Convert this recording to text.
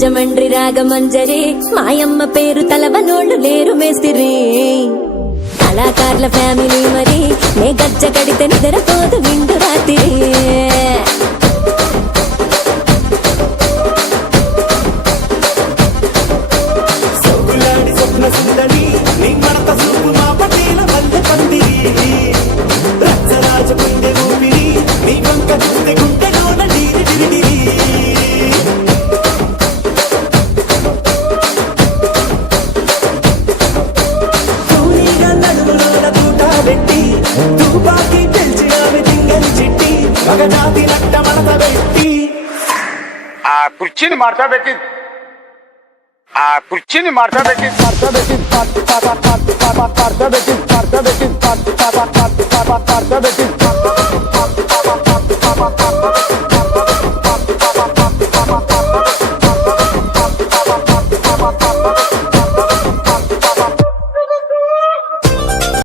రాజమండ్రి రాగమంజరి మాయమ్మ పేరు తలవనోళ్ళు లేరు మేస్తిరి కళాకారుల ఫ్యామిలీ మరి నే గజ్జ కడితే నిద్రపోదు నిండు రాత్రి కుర్చీని మార్చబెట్టి మార్చబెట్టి